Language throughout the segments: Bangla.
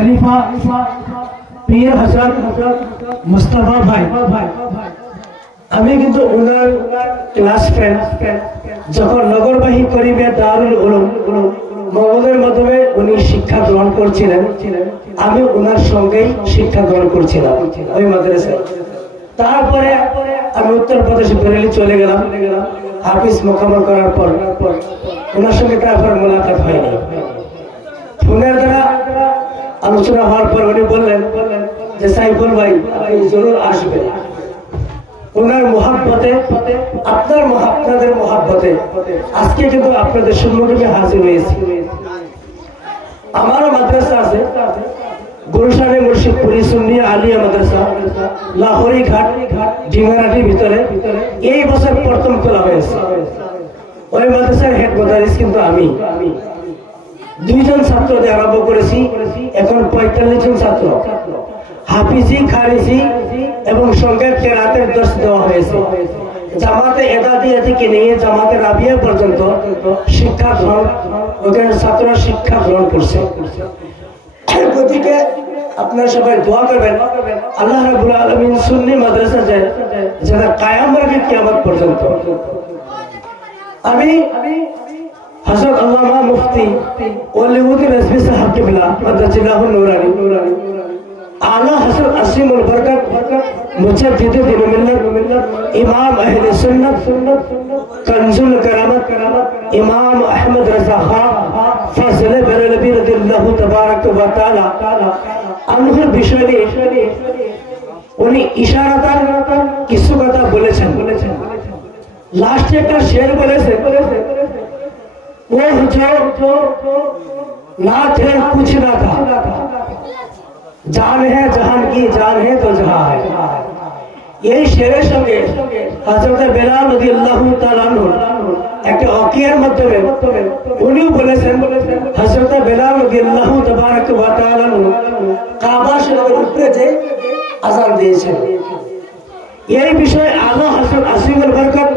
খলিফা পীর হযরত মুস্তাফা ভাই, আমি কিন্তু ওনার ক্লাস ফ্রেন্ড। যখন নগরবাহী করিমে দারুল উলুম মোহাম্মদের মাধ্যমে উনি শিক্ষা গ্রহণ করছিলেন, আমি ওনার সঙ্গেই শিক্ষা গ্রহণ করছিলাম ওই মাদ্রাসায়। তারপরে আমি উত্তরপ্রদেশে বেরেলি চলে গেলাম। হাফিজ মোকাম্মল করার পর ওনার সঙ্গে তারপর মোলাকাত হয়নি। ফোনের দ্বারা আলোচনা হওয়ার পর উনি বললেন যে সাইফুল ভাই আপনি জরুর আসবেন। ওনার মহাব্বতে, আপনাদের মহাব্বতে আজকে কিন্তু আপনাদের সম্মুখে হাজির হয়েছি। আমারও মাদ্রাসা আছে, গুলশানে মুর্শিদপুরি সুন্নিয়া আলিয়া মাদ্রাসা, লাহোরি ঘাট ডিঙ্গারাটির ভিতরে এই বছর প্রথম খোলা হয়েছে। ওই মাদ্রাসার হেড মাদারিস কিন্তু আমি। 2 জন ছাত্র দিয়ে আরম্ভ করেছি, এখন 45 জন ছাত্র। হাফিজি, খারিজি এবং সঙ্গে কেরাতের দর্শ দেওয়া হয়েছে। জামাতে এদাদিয়া থেকে নিয়ে জামাতে রাবিয়া পর্যন্ত শিক্ষা গ্রহণ, ওখানে ছাত্ররা শিক্ষা গ্রহণ করছে। গতিকে আপনারা সবাই দোয়া করবেন আল্লাহ রাব্বুল আলামিন সুন্নি মাদ্রাসা যারা কায়াম রাখে কিয়ামত পর্যন্ত। আমি হযরত আল্লামা মুফতি ওলিউদ্দিন রাজভী সাহেব কিবলা মাদ্রাসাহ নূরানী आला हजरत असीमुल बरकत मुजद्दिद दीन मिल्लत इमाम अहले सुन्नत कंजुल करामत इमाम अहमद रजा खां फजल बरेलवी रदियल्लाहु तबारक व तआला আনহুর বিষয় নিয়ে উনি ইশারাতান কিছু কথা বলেছেন। লাস্টে একটা শের বলেছে, वो जो ना थे कुछ ना था, जान है जहान की जान है तो जहां है। এই শেরের সঙ্গে হযরত বেলাল রাদিয়াল্লাহু তাআলা আনহু একটা ওয়াকিয়ার মাধ্যমে উনি বলেছেন, হযরত বেলাল রাদিয়াল্লাহু তাবারাক ওয়া তাআলা কাবা শরীফের উপরে যে আযান দিয়েছেন। এই বিষয়ে আলা হযরত আসিমুল বরকত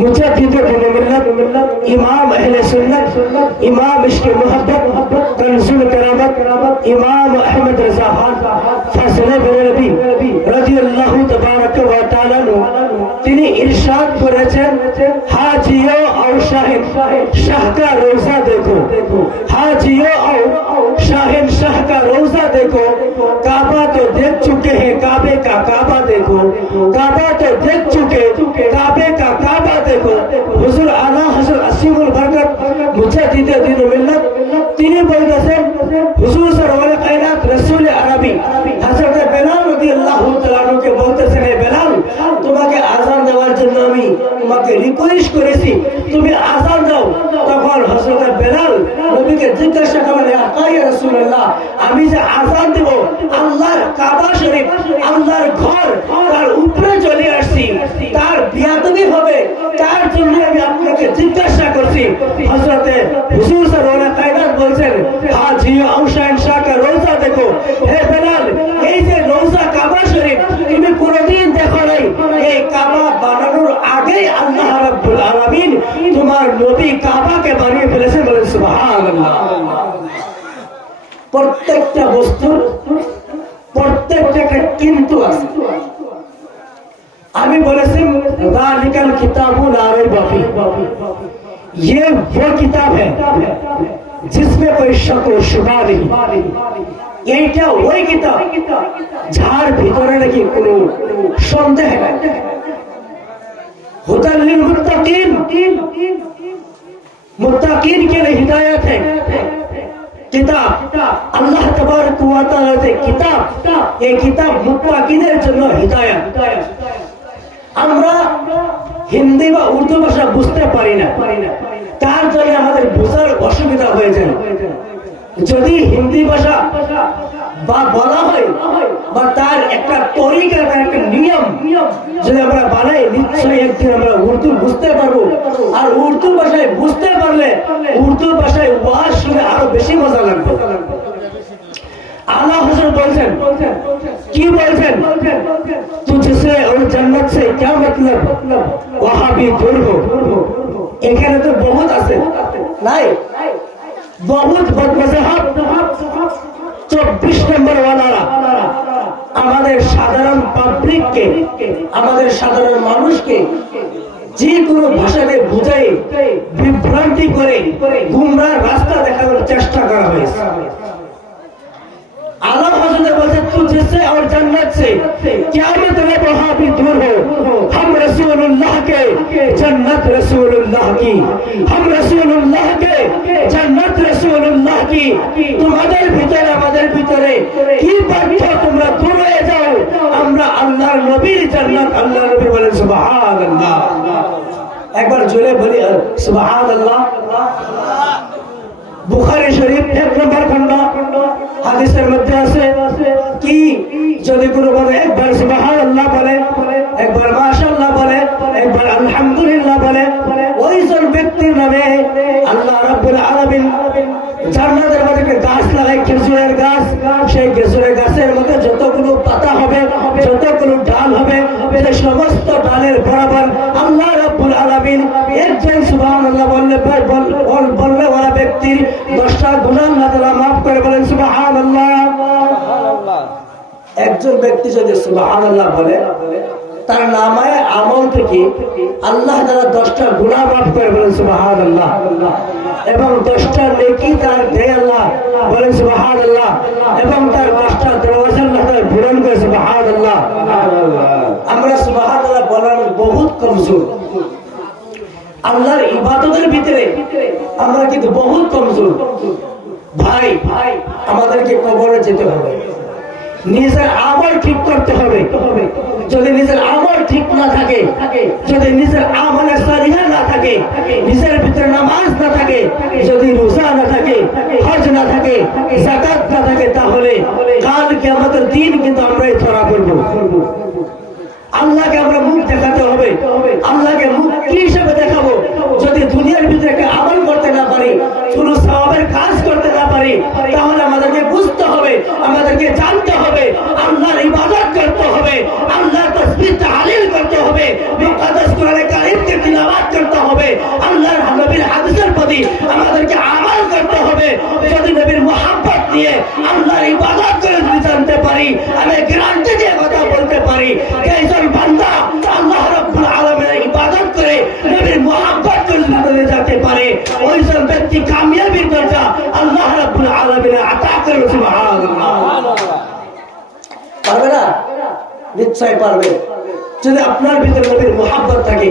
মুজাদ্দিদ দীন মিল্লাত ইমাম আহলে সুন্নাত ইমাম ইশকে মুহাব্বত कंजुल करामत इमाम अहमद रजा खान फजल बरेलवी রাদিয়াল্লাহু তাবারাক ওয়া তাআলা তিনি ইরশাদ করেছেন, हाजियो और शाहिन शाह का रोजा देखो, हाजियो और शाहिन शाह का रोजा देखो, काबा तो देख चुके हैं काबे का काबा देखो, काबा तो देख चुके काबे का काबा देखो। हुजूर आला हजरत असीमुल बरकत मुजद्दिद दीन मिल्लत তিনি বলতেছেন, হুজুর সরওয়ার কায়নাত রাসূল আরবি হযরত বেলাল রাদিয়াল্লাহু তাআলা কে বলতেছেন, হে বেলাল তোমাকে আযান দেওয়ার জন্য আমি তোমাকে রিকোয়েস্ট করেছি, তুমি আযান দাও। তখন হযরত বেলাল নবীকে জিজ্ঞাসা করলেন, ইয়া রাসূলুল্লাহ আমি যে আযান দেব আল্লাহর কাবা শরীফ আল্লাহর ঘর তার উপরে চলে আসছি, তার বিয়াদবি হবে, তার জন্য আমি আপনাকে জিজ্ঞাসা করছি। হযরত হুজুর সরওয়ার কায়নাত বলছেন, হাজি আউশান শাহ কা রোজা দেখো। হে বেলাল এই যে রোজা কাবা শরীফ তুমি কোনদিন দেখো নাই, এই কাবা বানানোর আগেই আল্লাহ রাব্বুল আলামিন তোমার নবী কাবাকে বানিয়ে ফেলেছেন। বলেন সুবহানাল্লাহ। প্রত্যেকটা বস্তুর প্রত্যেকটা কিন্তু আছে। আমি বলেছি যালিকাল কিতাবু লা রাইবা ফীহ, ये वो किताब है जिसमें कोई शक व शुबा नहीं। এইটা ওই কিতাব যার ভিতরে নাকি কোনো সন্দেহ নাই। हुदल लिल मुत्ताकीन, मुत्ताकीन के लिए हिदायत है किताब। अल्लाह तबारक व तआला से किताब, ये किताब मुत्ताकीনের জন্য হিদায়াত। আমরা হিন্দি বা উর্দু ভাষা বুঝতে পারি না, তার জন্য আমাদের বোঝার অসুবিধা হয়ে যায়। যদি হিন্দি ভাষা বা বলা হয় বা তার একটা তরিকা, একটা নিয়ম যদি আমরা বানাই, নিশ্চয়ই একদিন আমরা উর্দু বুঝতে পারবো। আর উর্দু ভাষায় বুঝতে পারলে উর্দু ভাষায় ওয়াজ শুনে আরো বেশি মজা লাগবে। आला हजरत बोलছেন, কি বলছেন, तुझसे और जन्नत से क्या मतलब, वहां भी दूर हो। এখানে তো বহুত আছে নাই, বহুত বদমজহাব 24 সাধারণ পাবলিককে, আমাদের সাধারণ মানুষকে যে কোনো ভাষাকে বুঝাই বিভ্রান্তি করে গুমরাহ রাস্তা দেখানোর চেষ্টা করা হয়েছে। आला हजरत बोलते तू जिससे और जन्नत से क़यामत में वहां भी दूर हो, हम रसूलुल्लाह के जन्नत रसूलुल्लाह की, हम रसूलुल्लाह के जन्नत रसूलुल्लाह की। তোমাদের ভিতরে আমাদের ভিতরে কি পার্থক্য? তোমরা দূর হয়ে যাও, আমরা আল্লাহর নবীর জান্নাত। আল্লাহর নবী বলেন সুবহানাল্লাহ। একবার জোরে বলি সুবহানাল্লাহ। বুখারী শরীফ 1 নম্বর খণ্ড হাদিসের মধ্যে আছে কি যদি কোনো বলে একবার সুবহানাল্লাহ বলে, একবার মাশাআল্লাহ বলে, একবার আলহামদুলিল্লাহ বলে, ওইজন ব্যক্তির নামে আল্লাহ রাব্বুল আলামিন জান্নাতের মধ্যে গাছ লাগায়, খেজুরের গাছ। সেই খেজুরের গাছের মধ্যে যতগুলো পাতা হবে, যতগুলো ডাল হবে, সেই সমস্ত ডালের বরাবর আল্লাহ রাব্বুল আলামিন একজন সুবহানাল্লাহ বললে ওরা ব্যক্তির 10টা গুনাহ আল্লাহ তাআলা মাফ করে। বলেন সুবহানাল্লাহ। একজন ব্যক্তি যদি সুবহানাল্লাহ বলে, তার নামায়ে আমল থেকে আল্লাহ তাআলা 10টা গুনাহ মাফ করে। বলেন সুবহানাল্লাহ। এবং 10টা নেকি তার দেয় আল্লাহ। বলেন সুবহানাল্লাহ। এবং তার 10টা দরওয়াজা আল্লাহ তাআলা পূরণ করে। সুবহানাল্লাহ। আমরা সুবহানাল্লাহ বলার বহুত কমজোর। আল্লাহর ইবাদতের ভিতরে আমরা কিন্তু বহুত কমজোর। ভাই আমাদেরকে কবরে যেতে হবে, নিজের আমল ঠিক করতে হবে। যদি নিজের আমল ঠিক না থাকে, যদি নিজের আমলে সালিহা না থাকে, নিজের ভিতরে নামাজ না থাকে, যদি রোজা না থাকে, হজ না থাকে, যাকাত না থাকে, তাহলে কাল কিয়ামতের দিন কিন্তু আমরাই ধরা পড়ব। আল্লাহকে আমরা মুখ দেখাতে হবে। আল্লাহকে মুখ কি হিসেবে দেখাবো? যদি দুনিয়ার ভিতরে আমল করতে না পারি, কোনো সওয়াবের কাজ করতে না পারি, তাহলে আমাদেরকে বুঝতে হবে, আমাদেরকে জানতে হবে, আল্লাহর ইবাদত করতে হবে, আল্লাহর তাসবিহ তাহলিল করতে হবে, মুকদ্দাস কোরআনে কারীমকে তিলাওয়াত করতে হবে, আল্লাহর নবীর হাদিসের প্রতি আমাদেরকে আমল করতে হবে। যদি নবীর মুহাব্বত নিয়ে আল্লাহর ইবাদত করে যদি জানতে পারি, আমি গ্যারান্টি দিয়ে কথা বলতে পারি যে একজন বান্দা আল্লাহ রাব্বুল আলামিনের ইবাদত করে নবীর মুহাব্বত করে যদি যেতে পারে, ওইজন ব্যক্তি কামিয়াবির দরজা আল্লাহ রাব্বুল আলামিন আতা করে। সুবহানাল্লাহ। পারবে না? নিশ্চয় পারবে। যদি আপনার ভিতরে নবীর মুহাব্বত থাকে,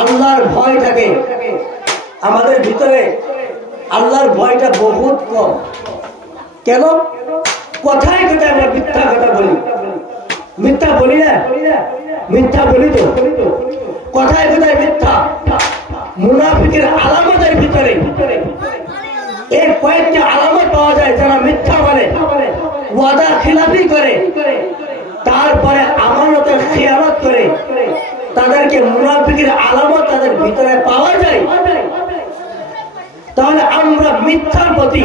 আল্লাহর ভয় থাকে। আমাদের ভিতরে আল্লাহর ভয়টা বহুত কম। কেন? কথায় কথায় আমরা মিথ্যা কথা বলি। মিথ্যা বলি না? মিথ্যা বলি তো। কথায় কথায় মিথ্যা। মুনাফিকের আলামতের ভিতরে এর কয়েকটা আলামত পাওয়া যায়। যারা মিথ্যা বলে, ওয়াদা খিলাফি করে, তারপরে আমানতের খেয়ানত করে, তাদেরকে মুনাফিকের আলামত তাদের ভিতরে পাওয়া যায়। তাহলে আমরা মিথ্যার প্রতি,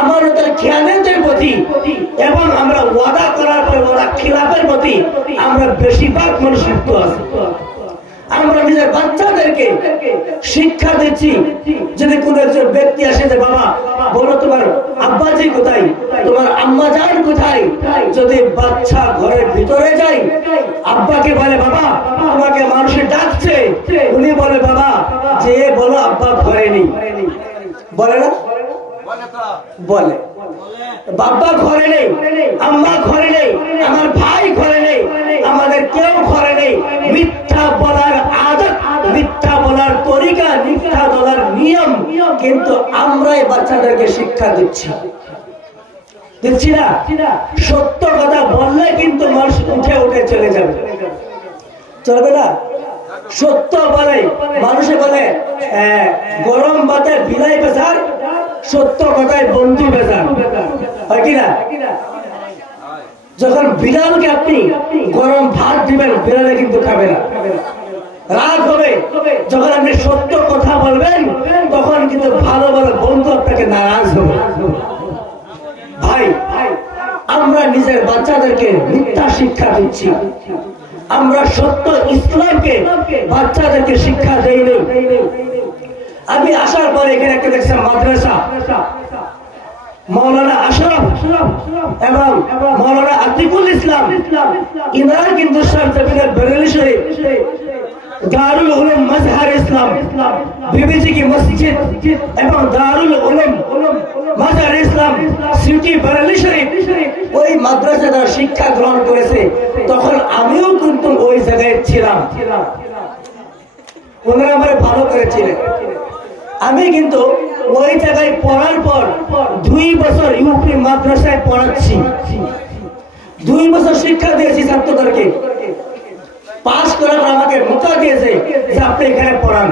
আমানতের খেয়ানতের প্রতি, এবং আমরা ওয়াদা করার পরে ওয়াদা খিলাফের প্রতি আমরা বেশিরভাগ মানুষ লিপ্ত আছি। আমরা নিজের বাচ্চাদেরকে শিক্ষা দিচ্ছি। যদি কোনো একজন ব্যক্তি আসে যে বাবা বলো তোমার আব্বাজি কোথায়, তোমার আম্মা জান কোথায়, যদি বাচ্চা ঘরের ভিতরে যায়, আব্বাকে বলে বাবা তোমাকে মানুষে ডাকছে, উনি বলে বাবা যে বলো আব্বা ঘরে নেই। বলে না? বলে বাবা ঘরে নেই, আম্মা ঘরে নেই, আমার ভাই ঘরে নেই, আমাদের কেউ ঘরে নেই। মিথ্যা বলার আদত, মিথ্যা বলার তরিকা, মিথ্যা বলার নিয়ম কিন্তু আমরাই বাচ্চাদেরকে শিক্ষা দিচ্ছি না। সত্য কথা বললে কিন্তু মানুষ উঠে উঠে চলে যাবে, চলবে না। সত্য বলে মানুষে বলে গরম ভাতে বিলাই বেজার, সত্য কথায় বন্ধু বেজার, হয় কিনা? যখন বিড়ালকে আপনি গরম ভাত দিবেন, বিড়ালে কিন্তু খাবে না, রাগ হবে। যখন আপনি সত্য কথা বলবেন, তখন কিন্তু ভালো ভালো বন্ধু আপনাকে নারাজ হবে। ভাই আমরা নিজের বাচ্চাদেরকে মিথ্যা শিক্ষা দিচ্ছি। আমরা সত্য ইসলামকে বাচ্চাদেরকে শিক্ষা দেই নাই। আমি আসার পরে এখানে একটা দেখছিলাম মাদ্রাসা, মৌলানা আশরাফ এবং মৌলানা আতিকুল ইসলাম ইনারা কিন্তু সরজমিনে বেরেলি শরীফ, দারুল উলুম মাজহার ইসলাম, বিবিজি কি মসজিদ এবং দারুল উলুম মাজহার ইসলাম সিটি বেরেলি শরীফ, ওই মাদ্রাসা দ্বারা শিক্ষা গ্রহণ করেছে। তখন আমিও কিন্তু ওই জায়গায় ছিলাম, ওনারা আমার ভালো করেছিলেন। আমি কিন্তু ওই জায়গায় পড়ার পর 2 বছর ইউপি মাদ্রাসায় পড়াচ্ছি, 2 বছর শিক্ষা দিয়েছি ছাত্রদেরকে। পাস করার পর আমাকে মোকা দিয়েছে যে আপনি এখানে পড়ান,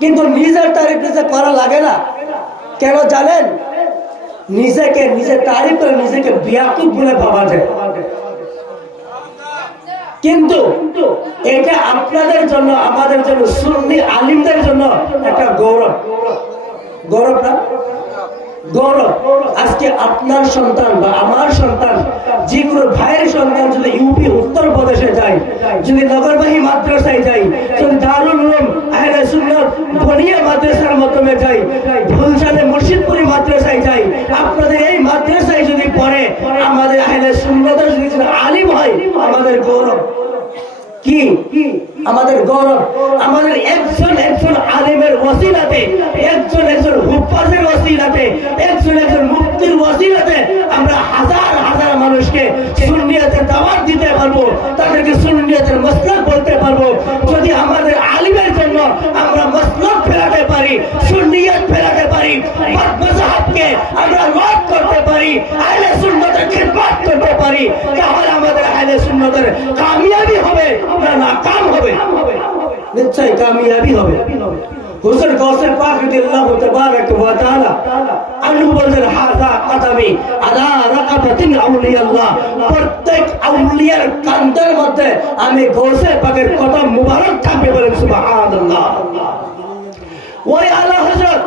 কিন্তু নিজের তারিফ নিজে করা লাগে না। কেন জানেন? নিজেকে নিজে তারিফ করে নিজেকে বিয়াকুব বলে ভাবা যায়। কিন্তু এটা আপনাদের জন্য, আমাদের জন্য, সুন্নি আলিমদের জন্য একটা গৌরব। গৌরব না? গৌরব। আজকে আপনার সন্তান বা আমার সন্তান, যে কোনো ভাইয়ের সন্তান যদি ইউপি উত্তর প্রদেশে যায়, যদি নগরবাহী মাদ্রাসায় যায়, যদি দারুল উলুম আহলে সুন্নাত বনিয়া মাদ্রাসার মাধ্যমে যায়, ভুলজানে মুর্শিদপুরি মাদ্রাসায় যায়, আপনাদের এই মাদ্রাসায় যদি পড়ে, আমাদের আহলে সুন্নাতের যদি আলিম হয়, আমাদের গৌরব। কি আমাদের গৌরব? আমাদের একজন একজন আলিমের ওসিলাতে, একজন একজন হুফাজের ওসিলাতে, একজন একজন মুফতির ওসিলাতে আমরা হাজার হাজার মানুষকে সুন্নিয়তের দাওয়াত দিতে পারবো, তাদেরকে সুন্নিয়তের মাসলাক বলতে পারবো। যদি আমাদের আলিমের জন্য আমরা মাসলাক ফেরাতে পারি, সুন্নিয়ত ফেরাতে পারি, মাযহাবকে আমরা রদ করতে পারি, আহলে সুন্নাতের খিদমত করতে পারি, তাহলে আমাদের আহলে সুন্নাতের কামিয়াবি হবে, আমরা নাকাম হবে। নিশ্চয় কামিয়াবি হবে। হুজুর গৌসে পাক রাদিয়াল্লাহু তাবারাক ওয়া তাআলা আনহু বলেন, হাযা কদমি আলা রাকাবাতিন আউলিয়াল্লাহ, প্রত্যেক আউলিয়ার কাঁধের মধ্যে আমি গৌসে পাকের কদম মুবারক থাকবে। বলেন সুবহানাল্লাহ। ওই আলা হযরত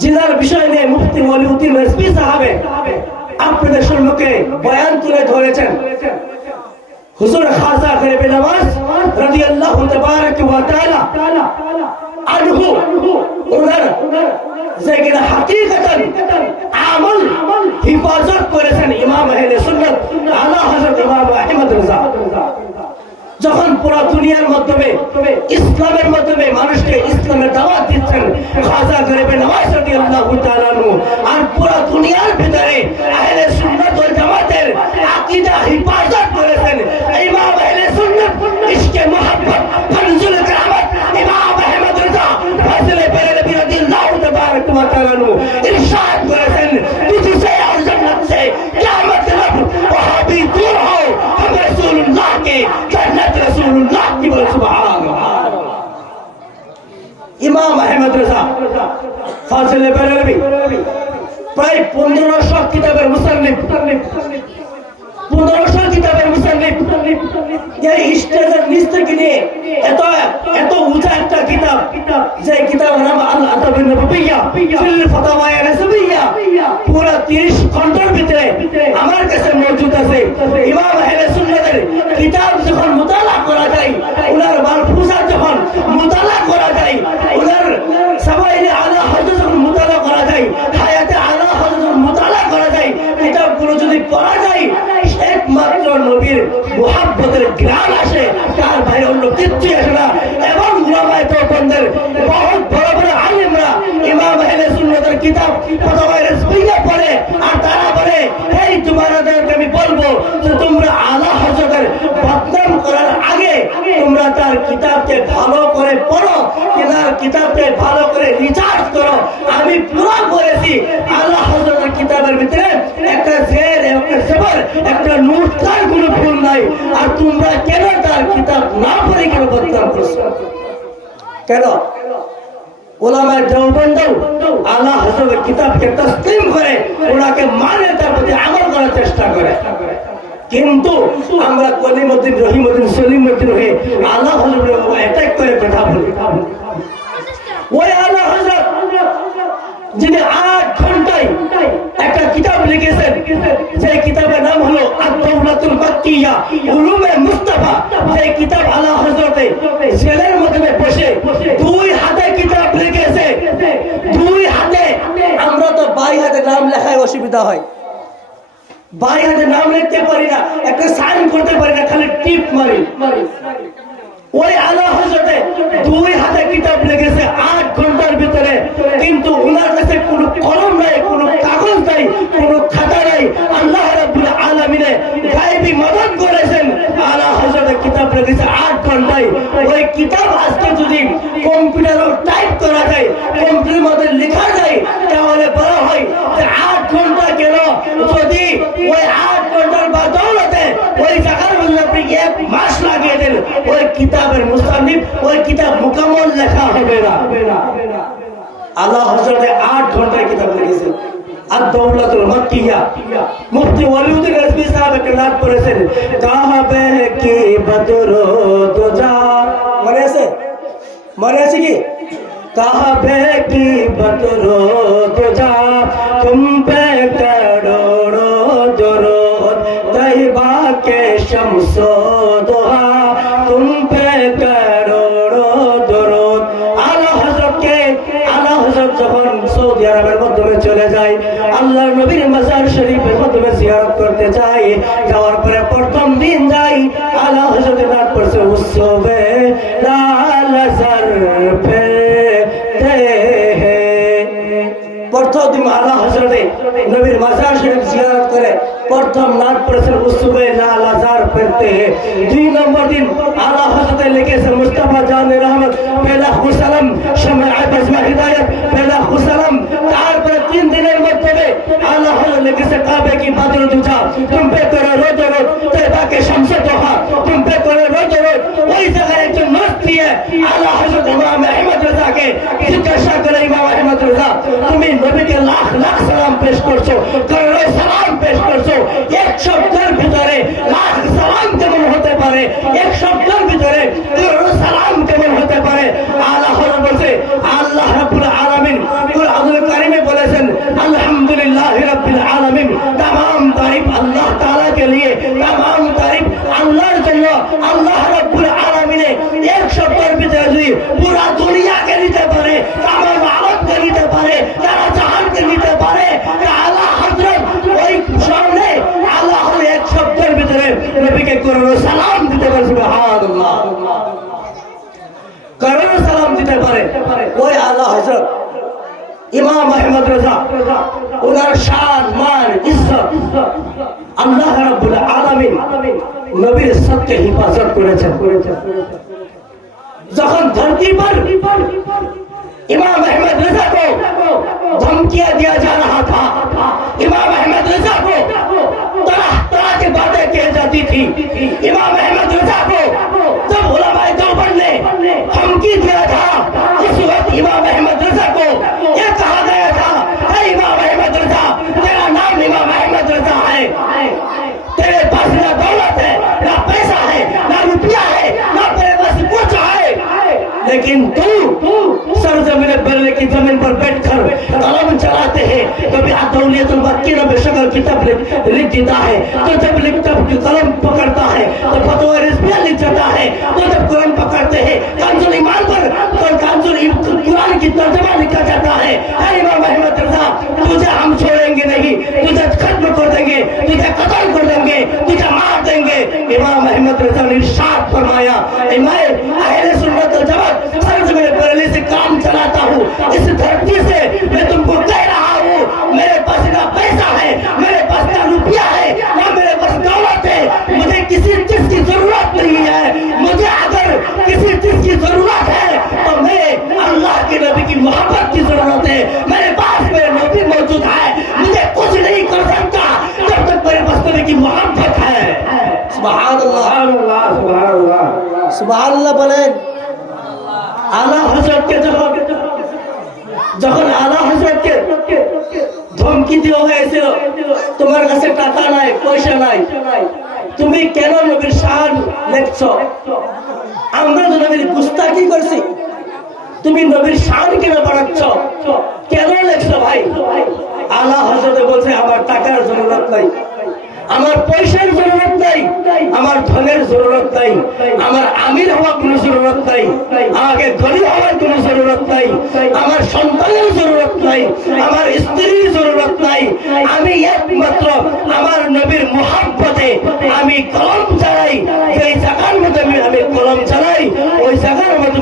জিলার বিষয় নিয়ে মুফতি ওয়ালিউদ্দিন রিজভী সাহেব আপনাদের সম্মুখে বয়ান তুলে ধরেছেন। হুজুর খাজা গরিবে নওয়াজ রাদিয়াল্লাহু তাবারাক ওয়া তাআলা আনহু ওনার যেখানে হাকিকতান আমল হিফাজত করেছেন ইমাম আহলে সুন্নাত আলা হযরত ইমাম আহমদ রিজা। যখন পুরো দুনিয়ার মাধ্যমে ইসলামের মাধ্যমে মানুষকে ইসলামের দাওয়াত দিচ্ছেন খাজা গরিবে নওয়াজ রাদিয়াল্লাহু তাআলা আনহু, আর পুরো দুনিয়ার ভিতরে আহলে সুন্নাত ওয়াল জামাতের আকীদা হিফাজত করেছেন ইমাম আহলে সুন্নাত ইশকে মুহাব্বত ফজল কারামত ইমাম আহমদ রিজা ফজলে বেরেলভী রাদিয়াল্লাহু তাবারাক ওয়া তাআলা আনহু ইরশাদ করেছেন, तुझसे और जन्नत से क्या मतलब, वहाबी दूर हो, हम रसूलुल्लाह के जन्नत रसूलुल्लाह की। बोल सुभान अल्लाह। ইমাম আহমদ রিজা ফজলে বেরেলভী প্রায় 1500 কিতাবের মুসান্নিফ, 1500 কিতাবের মুসান্নিফ। এই স্টেজের নিচ থেকে নিয়ে এত এত উঁচা একটা কিতাব, যে কিতাবের নাম আল আদাবুন নববিয়্যা ফিল ফাতাওয়া রাসবিয়্যা, পুরো 30 খণ্ডের ভিতরে আমার কাছে মজুদ আছে। ইমাম আহলে সুন্নাতের কিতাব যখন মুতালা করা যায়, ওনার মালফুজাত যখন মুতালা করা যায়, ওনার সাবাইলে আলা হযরত যখন মুতালা করা যায়, হায়াতে আলা হযরত যখন মুতালা করা যায়, কিতাবগুলো যদি পড়া যায়, একমাত্র নবীর মুহাব্বতের গ্রাম আসে, তার বাইরে অন্য কিচ্ছু আসে না। এবং উলামায়ে দেওবন্দের বহুত বড় বড় আলেমরা ইমাম আহলে সুন্নাতের কিতাব ফাতাওয়া রাসবিয়্যা পড়ে, আর তারা বলে, এই তোমাদেরকে আমি বলবো যে তোমরা আলা হযরতের বদনাম করার আগে তোমরা তার কিতাবকে ভালো করে পড়ো, তার কিতাবকে ভালো করে রিসার্চ করো। আমি পুরো বলেছি আলা হযরতের কিতাবের ভিতরে একটা জের, একটা জবর, একটা নুক্তার কোনো ভুল নাই। আর তোমরা কেন তার কিতাব না পড়ে কেন বদনাম করছো? কেন? উলামায়ে দেওবন্দ আলা হযরতের কিতাবকে তাসলিম করে, ওনাকে মানে, তার প্রতি আমল করার চেষ্টা করে। কিন্তু আমরা কলিমুদ্দিন, রহিমউদ্দিন, সলিমউদ্দিন হয়ে আলা হযরতের অ্যাটাক করে কথা বলি। ওই আলা হযরত যিনি 8 ঘন্টায় একটা কিতাব লিখেছেন, যে কিতাবের নাম হলো আদ-দাওলাতুল মাক্কিয়্যা উলুমে মুস্তাফা, যে কিতাব আলা হযরতে জেলের মধ্যে বসে 2 হাতে কিতাব লিখেছে, 2 হাতে। আমরা তো 22 হাতে নাম লেখায় অসুবিধা হয়, বাই হাতে নাম লিখতে পারি না, একটা সাইন করতে পারি না, খালি টিপ মারি। ওই আলা হযরতে 2 হাতে কিতাব লিখেছে 8 ঘন্টার ভিতরে, কিন্তু ওনার কাছে কোনো কলম নাই, কোনো কাগজ নাই, কোনো খাতা নাই। আল্লাহ রাব্বুল আলামিনে গায়েবী মদত করেছেন, আলা হযরতে কিতাব লিখেছে 8 ঘন্টায়। ওই কিতাব আজকে যদি কম্পিউটারে টাইপ করা যায়, কম্পিউটারের মধ্যে লেখা যায়, তাহলে বলা হয় যে 8 ঘন্টা গেল। যদি ওই 8 ঘন্টার বদৌলতে ওই জায়গার মধ্যে আপনি 1 মাস লাগিয়ে দেন, ওই কিতাবের মুসান্নিফ ওই কিতাব মুকাম্মল লেখা হবে না। আল্লাহ হযরতে 8 ঘন্টায় কিতাব লিখেছেন। আদ-দাওলাতুল মাক্কিয়া মুফতি ওয়ালিউদ্দিন রাজভী সাহেব একটা নাম করেছেন, কাহাবে কি বদরো দুজা। মনে আছে? মনে আছে কি? কাহাবে কি বদরো দুজা, তুম পে করোড়ো দরুদ, তৈবা কে শমসো দুহা, তুম পে করোড়ো দরুদ। আলা হযরত যখন সৌদি আরবের মাধ্যমে চলে যায়, আল্লাহর নবীর মাজার শরীফের মাধ্যমে জিয়ারত করতে যায়, যাওয়ার পরে প্রথম দিন যায়, আলা হযরত নাম পড়ছে উসবে লাল জার পে প্রথম দিন আলা হযরতে নবীর মাজার শরীফ জিয়ারত করে প্রথম নাম পড়েছেন উসবে লাল জার পে। 2 নম্বর দিন আলা হযরতে লিখেছেন মুস্তাফা জান রহমত পেলা হুসালাম শামে আবাজমা হিদায়াত পেলা হুসালাম। তারপরে 3 দিনের মধ্যে আল্লাহ লিখেছে কাবে কি বদর দুজা, তুম পে করো রোজ রোজ, তৈবা কে শামসে দোহা, তুম পে করো রোজ রোজ। ওই জায়গায় একজন নস দিয়ে আল্লাহ হযরত ইমাম আহমদ রাজাকে জিজ্ঞাসা করে, ইমাম আহমদ রাজা তুমি নবীকে লাখ লাখ সালাম পেশ করছো, করোড়ো সালাম পেশ করছো, এক শব্দের ভিতরে লাখ সালাম কেমন হতে পারে? এক শব্দের ভিতরে করোড়ো সালাম কেমন হতে পারে? আল্লাহ বলছে, আল্লাহ রাব্বুল আলামিন কুরআনুল কারীমে বলেছেন আলহামদুলিল্লাহি রাব্বিল আলামিন, तमाम तारीफ अल्लाह ताला के लिए, तमाम तारीफ আল্লাহর জন্য। আল্লাহ রাব্বুল আলামিনে এক শব্দের ভিতরে যদি পুরো দুনিয়াকে নিতে পারে, तमाम আলামকে নিতে পারে, সারা জাহানকে নিতে পারে, আল্লাহ হযরত ওই সামনে আল্লাহ এক শব্দের ভিতরে নবীকে করোড়ো সালাম দিতে পারে। সুবহানাল্লাহ, করোড়ো সালাম দিতে পারে ওই আল্লাহ হযরত ইমাম আহমদ রাজা। ওনার শান মান ইজ্জত আল্লাহ রাব্বুল আলামিন নবীর সত্যে হিফাজত করেছেন। যখন धरती पर इमाम अहमद रजा को धमकियां दिया जा रहा था, इमाम अहमद रजा को तरह तरह की बातें की जाती थी, इमाम अहमद रजा को जब उलमाए देवबंद ने धमकी दिया था, उस वक्त इमाम अहमद रजा को यह कहा गया था, इमाम अहमद रजा तेरा नाम इमाम अहमद रजा है, तेरे पास ना दौलत है, ना पैसा है, ना रुपया है, ना तेरे पास कुछ है, लेकिन तू सरजमीन बरले की जमीन पर बैठकर कलम चलाते हैं। कभी अदौलियतुल मक्किया बेशकर किताब लिख देता है, तो जब कलम पकड़ता है तो फतवा रिजविया लिख जाता है, तो जब कुरान पकड़ते हैं कांजुल ईमान पर तो कांजुल कुरान की तर्जुमा लिखा जाता है। इमाम अहमद रजा तुझे हम छोड़ेंगे नहीं, तुझे खत्म कर देंगे, तुझे कत्ल कर देंगे, तुझे मार देंगे। इमाम अहमद रजा ने इरशाद फरमाया, मैं अहले सुन्नत वल जमात सरजमीन बरले से काम चलाता हूँ, इस धरती से मैं तुमको कह रहा हूँ, मेरे पास ना पैसा है, मेरे पास ना रुपया है, ना मेरे पास दौलत है, मुझे किसी चीज की जरूरत नहीं है। मुझे अगर किसी चीज की जरूरत है तो मैं अल्लाह के नबी की मोहब्बत की जरूरत है। मेरे पास मेरे नबी मौजूद है, मुझे कुछ नहीं कर सकता जब तक मेरे पास नबी की मोहब्बत है। सुभान अल्लाह, सुभान अल्लाह बोलें। आला हजरत के যখন আলা হযরতকে ধমকি দেওয়া হয়েছিল, তোমার কাছে টাকা নাই, পয়সা নাই, তুমি কেন নবীর শান লিখছো? আমরা তো নবীর গুস্তাখি করছি, তুমি নবীর শান কেন বাড়াচ্ছ, কেন লিখছো ভাই? আলা হযরত বলছে আমার টাকার জরুরত নাই, আমার পয়সার জরুরত নাই, আমার ধনের জরুরত নাই, আমার আমির হওয়ার কোনো জরুরত নাই, আমাকে গরিব হওয়ার কোনো জরুরত নাই, আমার সন্তানের জরুরত নাই, আমার স্ত্রীর জরুরত নাই। আমি একমাত্র আমার নবীর মুহাব্বতে আমি কলম চালাই। এই জায়গার মধ্যে আমি কলম চালাই, ওই জায়গার মধ্যে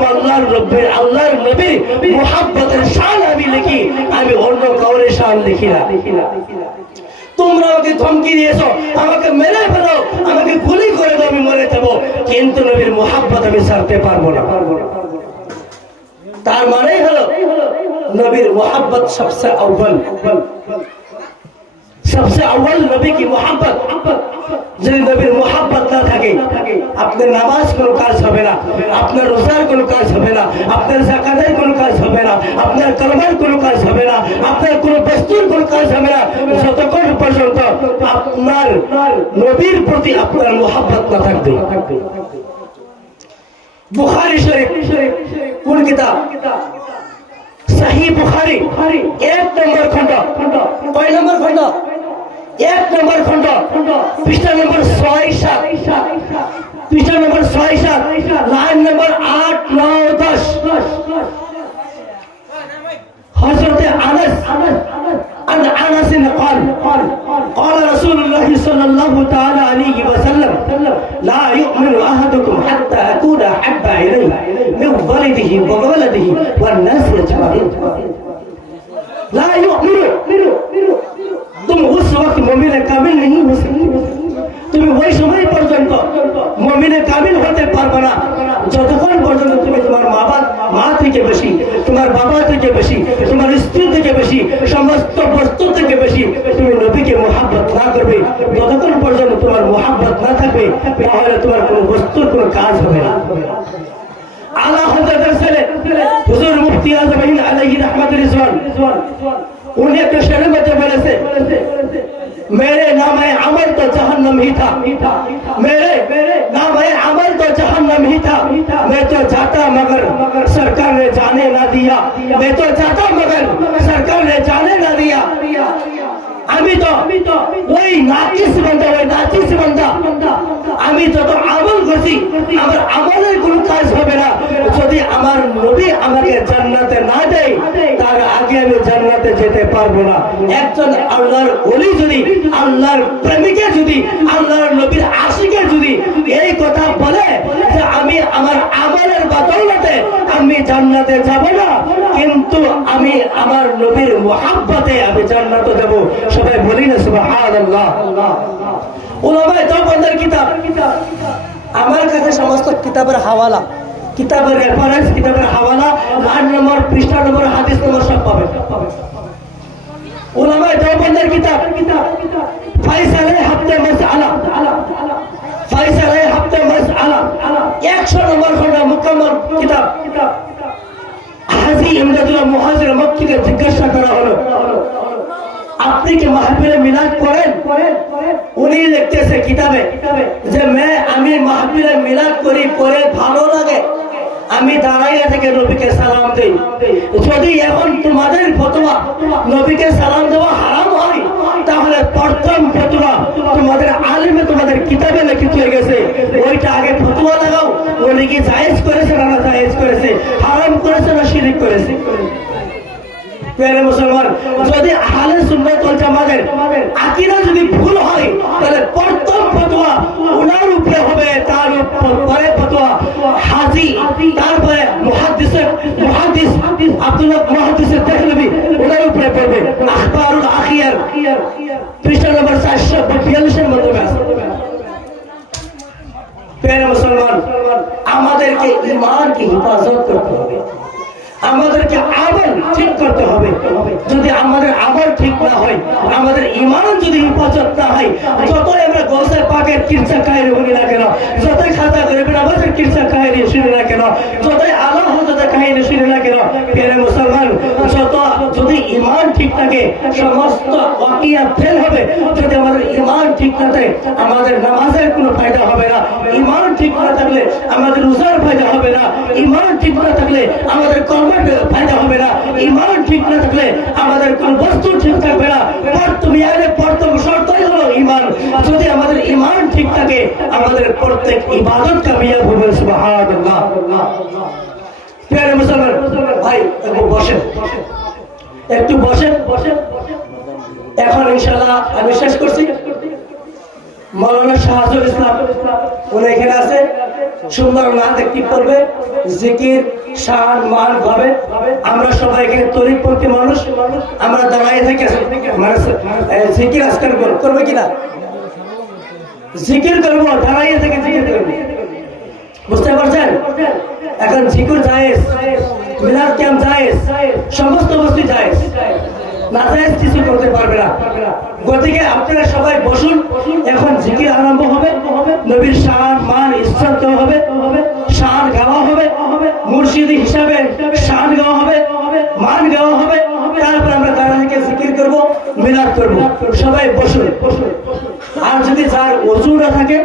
আল্লাহর নবীর মুহাব্বতের শান আমি লিখি, আমি অন্য কাউরে শান লিখি না। তোমরা আমাকে ধমকি দিয়েছো, আমাকে মেরে ফেলো, আমাকে গুলি করে দাও, আমি মরে যাবো, কিন্তু নবীর মুহাব্বত আমি ছাড়তে পারবো না। তার মানেই হলো নবীর মুহাব্বত সবচেয়ে আউয়াল, সবচেয়ে আউয়াল নবী কি মুহাব্বত। যদি নবীর মুহাব্বত না থাকে, আপনার নামাজ কোনো কাজ হবে না, আপনার রোজার কোনো কাজ হবে না, আপনার যাকাতের কোনো কাজ হবে না, আপনার কলমার কোনো কাজ হবে না, আপনার কোনো বস্তুর কোনো কাজ হবে না, যতক্ষণ পর্যন্ত আপনার নবীর প্রতি আপনার মুহাব্বত না থাকবে। বুখারী শরীফ কোন কিতাব? সহিহ বুখারী 1 নম্বর খণ্ড। কয় নম্বর খণ্ড? 1 নম্বর খণ্ড, পৃষ্ঠা নম্বর 6-7, পৃষ্ঠা নম্বর 6-7, লাইন নম্বর 8, 9, 10। হযরত আনাস আনাস قال رسول الله صلى الله تعالى عليه وسلم لا يؤمن احدكم حتى اكون احب اليه من ولده وولده والناس اجمعين। لا يؤمن, तुम उस वक्त मोमिने कामिल नहीं हो सकते, তুমি ওই সময় পর্যন্ত মুমিনে কামিল হতে পারবে না যতক্ষণ পর্যন্ত তুমি তোমার মা থেকে বেশি, তোমার বাবা থেকে বেশি, তোমার স্ত্রী থেকে বেশি, সমস্ত বস্তু থেকে বেশি তুমি নবীকে মুহাব্বত না করবে। যতক্ষণ পর্যন্ত তোমার মুহাব্বত না থাকবে, তাহলে তোমার কোনো বস্তুর কোনো কাজ হবে না। আলা হযরতের ছেলে হুজুর মুফতি আযম আলাইহি রাহমাতুর রিজওয়ান, উনি একটা শেরের মধ্যে বলেছে, मेरे नाम अमल तो जहन्नम ही था, मेरे नाम अमल तो जहन्नम ही था, मैं तो जाता मगर सरकार ने जाने ना दिया, मैं तो जाता मगर सरकार ने जाने ना दिया। আমি তো ওই নাচিস বান্দা, আমি যত আমল করছি আমার আমলের কোনো কাজ হবে না যদি আমার নবী আমাকে জান্নাতে না দেয়, তার আগে আমি জান্নাতে যেতে পারবো না। একজন আল্লাহর ওলি যদি, আল্লাহর প্রেমিকে যদি, আল্লাহর নবীর আশিকে যদি এই কথা বলে যে আমি আমার আমলের বদৌলতে আমি জান্নাতে যাব না, কিন্তু আমি আমার নবীর মুহাব্বতে আমি জান্নাতে যাব, সবাই বলি না সুবহানাল্লাহ। উলামায়ে দেওবন্দের কিতাব, আমার কাছে সমস্ত কিতাবের হাওয়ালা, কিতাবের রেফারেন্স, কিতাবের হাওয়ালা, লাইন নম্বর, পৃষ্ঠা নম্বর, হাদিস নম্বর সব পাবেন। উলামায়ে দেওবন্দের কিতাব ফায়সালে হাফতে মাসআলা, ফায়সালে হাফতে মাসআলা 100 নম্বর খণ্ড মুকাম্মাল কিতাব। হাজী ইমদাদুল্লাহ মুহাজির মক্কিকে জিজ্ঞাসা করা হলো, আপনি কি মাহফিলে মিলাদ করেন? উনি লিখতেছে কিতাবে যে আমি মাহফিলে মিলাদ করি, করে ভালো লাগে, আমি দাঁড়াইয়া থেকে নবীকে সালাম দেই। যদি এখন তোমাদের ফতোয়া নবীকে সালাম দেওয়া হারাম হয়, তাহলে প্রথম ফতোয়া তোমাদের আলিমে তোমাদের কিতাবে লিখিত হয়ে গেছে, ওইটা আগে ফতোয়া লাগাও, উনি কি জায়েজ করেছে না না জায়েজ করেছে, হারাম করেছে না শিরক করেছে। প্রিয় মুসলমান, যদি আহলে সুন্নাত ওয়াল জামাতের আকীদা যদি ভুল হয়, তাহলে প্রথম ফতোয়া ওনার উপরে হবে, তার পরে ফতোয়া হাজী, তারপরে মুহাদ্দিস আব্দুল্লাহ মুহাদ্দিস দেহলভী ওনার উপরে পড়বে। আখবারুল আখিয়ার পৃষ্ঠা নম্বর 442 এর মধ্যে আছে। প্রিয় মুসলমান, আমাদেরকে ঈমানকে হেফাজত করতে হবে, আমাদেরকে আমল ঠিক করতে হবে। যদি আমাদের আমল ঠিক না হয়, আমাদের ঈমান যদি হেফাজত না হয়, যতই আমরা গৌসে পাকের কিরসা কাহিনী শুনি না কেন, যতই খাজা গরিব নওয়াজের কিরসা কাহিনী শুনি না কেন, যতই আলা হযরতের কাহিনী শুনি না কেন, প্রিয় মুসলমান, যদি ঈমান ঠিক থাকে সমস্ত ওয়াকিয়া ফেল হবে। যদি আমাদের ঈমান ঠিক না থাকে, আমাদের নামাজের কোনো ফায়দা হবে না। ঈমান ঠিক না থাকলে আমাদের রোজার ফায়দা হবে না। ঈমান ঠিক না থাকলে আমাদের কর্মের ফায়দা হবে না। ঈমান ঠিক না থাকলে আমাদের কোন বস্তু ঠিক থাকবে না। প্রথম শর্তই হলো ঈমান। যদি আমাদের ঈমান ঠিক থাকে আমাদের প্রত্যেক ইবাদত কামিয়াব হবে। সুবহানাল্লাহ। প্রিয় মুসলমান ভাই, একটু বসেন, একটু বসেন। এখন ইনশাআল্লাহ আমি শেষ করছি। মৌলানা শাহজুল ইসলাম উনি এখানে আছে, সুন্দর নাত একটি করবে, জিকির শান মান হবে। আমরা সবাই এখানে তরিকপন্থী মানুষ, আমরা দাঁড়াই থেকে জিকির আজকাল করবে কিনা, জিকির করবো, দাঁড়াইয়ে থেকে জিকির করবো, বুঝতে পারছেন? এখন জিকির জায়েজ, মিলাদ ক্যাম্প জায়েজ, সমস্ত বস্তু জায়েজ, না জায়েজ কিছু করতে পারবে না। গতিকে আপনারা সবাই বসুন, এখন জিকির আরম্ভ হবে। নবীর শান মান ইজ্জত দেওয়া হবে, শান গাওয়া হবে, মুর্শিদি হিসাবে শান গাওয়া হবে, মান গাওয়া হবে। তারপর আমরা তারা থেকে জিকির করবো, মিলাদ করবো। সবাই বসুন। আর যদি যার ওযু না থাকে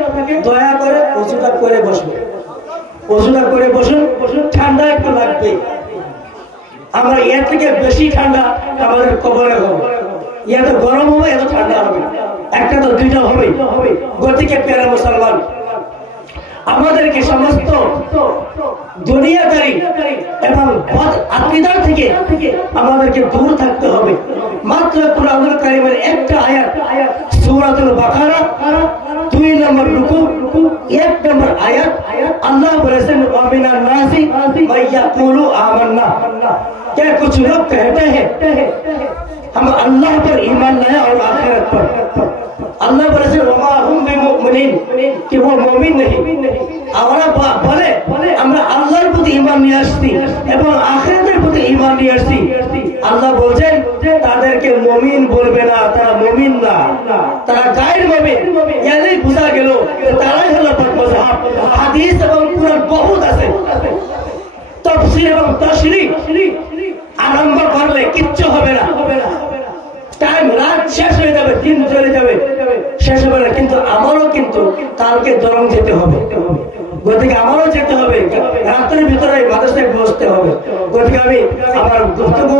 দয়া করে ওযুটা করে বসবে, ওযুটা করে বসুন। ঠান্ডা একটু লাগবে, আমরা এর থেকে বেশি ঠান্ডা আমাদের কবরে হবে। এত গরম হবে, এত ঠান্ডা হবে, একটা তো দুইটা হবে। গতিকে প্যারা মুসলমান, আমাদেরকে সমস্ত দুনিয়াদারি এবং বদ আকীদার থেকে আমাদেরকে দূর থাকতে হবে। মাত্র কুরআনুল কারীমের একটা আয়াত, সূরাতুল বাকারা 2 নম্বর রুকু 1 নম্বর আয়াত, আল্লাহ বলেছেন ওয়ামিনান নাসি মাইয়াকুলু আমান্না, क्या कुछ लोग कहते हैं हम अल्लाह पर ईमान लाए और आखिरत पर। अल्लाह বলেছে ওমা হুম বিমুমিনিন, কি ও মুমিন नहीं। আমরা বলে আমরা আল্লাহর প্রতি ঈমান নিয়ে আসছি এবং আখিরাতের প্রতি ঈমান নিয়ে আসছি। আল্লাহ বলেন তাদেরকে মুমিন বলবে না, তারা মুমিন না, তারা গায়র মুমিন। এটাই বোঝা গেল তারাই হলো বদমজহাব। হাদিস এবং কুরআন বহুত আছে, তাফসীর এবং তাশরীহ আরম্ভ করলে কিচ্ছু হবে না। টাইম রাত শেষ হয়ে যাবে, দিন চলে যাবে, শেষ হবে না। কিন্তু আমারও কিন্তু কালকে দরং যেতে হবে, গতিকে আমারও যেতে হবে, রাত্রের ভিতরে মাদ্রাসায় বসতে হবে। গতিকে আমি আমার বক্তব্য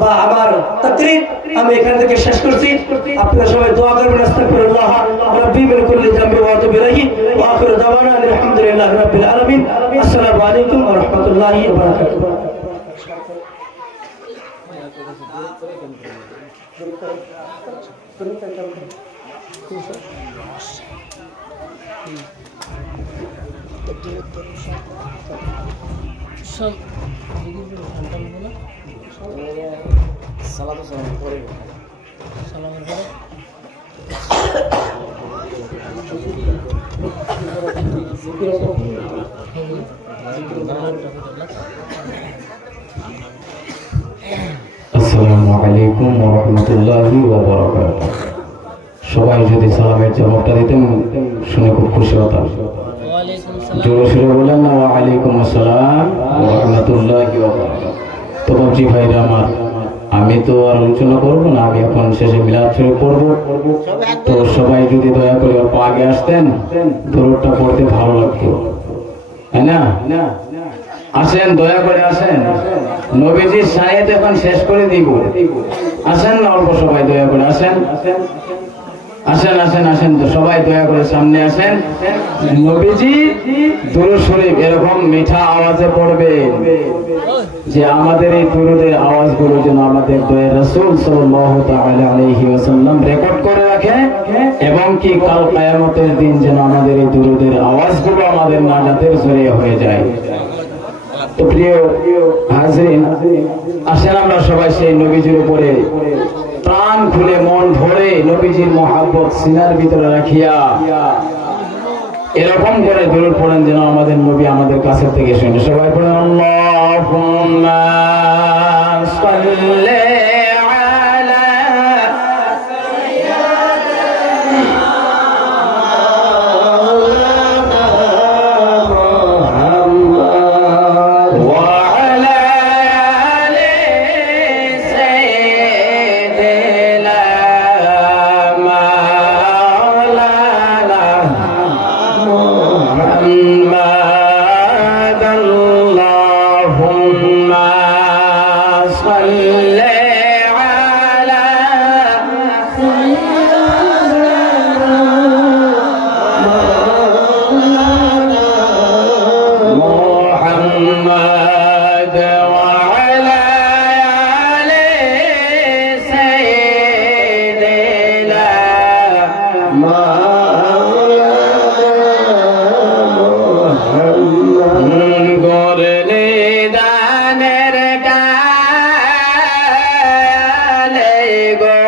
বা আমার তাকরীর আমি এখান থেকে শেষ করছি। আপনারা সবাই দোয়া করবেন। আস্তাগফিরুল্লাহ রাব্বি মিন কুল্লি যামবি ওয়া আতুবু ইলাইহি ওয়া আখিরু দাওয়ানা আলহামদুলিল্লাহি রাব্বিল আলামিন। আসসালামু আলাইকুম ওয়া রাহমাতুল্লাহি ওয়া বারাকাতুহু। আসসালামু আলাইকুম ওয়া রাহমাতুল্লাহি ওয়া বারাকাতুহু। সবাই যদি সালামের জবাবটা দিতেন শুনে খুব খুশি হতাম। জোরে সোরে বলেন না, ওয়া আলাইকুম আসসালাম ওয়া রাহমাতুল্লাহি ওয়া বারাকাতুহু। তো বাবজি ভাইরা আমার, আমি তো আর আলোচনা করবো না, আমি এখন শেষে মিলাদ শরীফ পড়বো। তো সবাই যদি দয়া করে অল্প আগে আসতেন, দরুদটা পড়তে ভালো লাগতো, তাই না? আসেন, দয়া করে আসেন, নবীজির শায়েত এখন শেষ করে দিব। আসেন না অল্প সবাই দয়া করে আসেন, আসেন আসেন আসেন, তো সবাই দয়া করে সামনে আসেন। নবীজি দুরূদ শরীফ এরকম মিঠা আওয়াজে পড়বে যে আমাদের এই দুরূদের আওয়াজগুলো যেন আমাদের দয়ার রাসূল সাল্লাল্লাহু তাআলা আলাইহি ওয়াসাল্লাম রেকর্ড করে রাখে, এবং কি কাল কিয়ামতের দিন যেন আমাদের এই দুরূদের আওয়াজগুলো আমাদের নাজাতের জরিয়া হয়ে যায়। তো প্রিয় হাজরিন, আসেন আমরা সবাই সেই নবীজির উপরে প্রাণ খুলে মন ভরে নবীজির মহব্বত সিনার ভিতরে রাখিয়া এরকম করে দরুদ পড়েন যেন আমাদের নবী আমাদের কাছে থেকে শুনে। সবাই পড়েন আল্লাহুম্মা সাল্লি صل গরলে দানের ডালে গো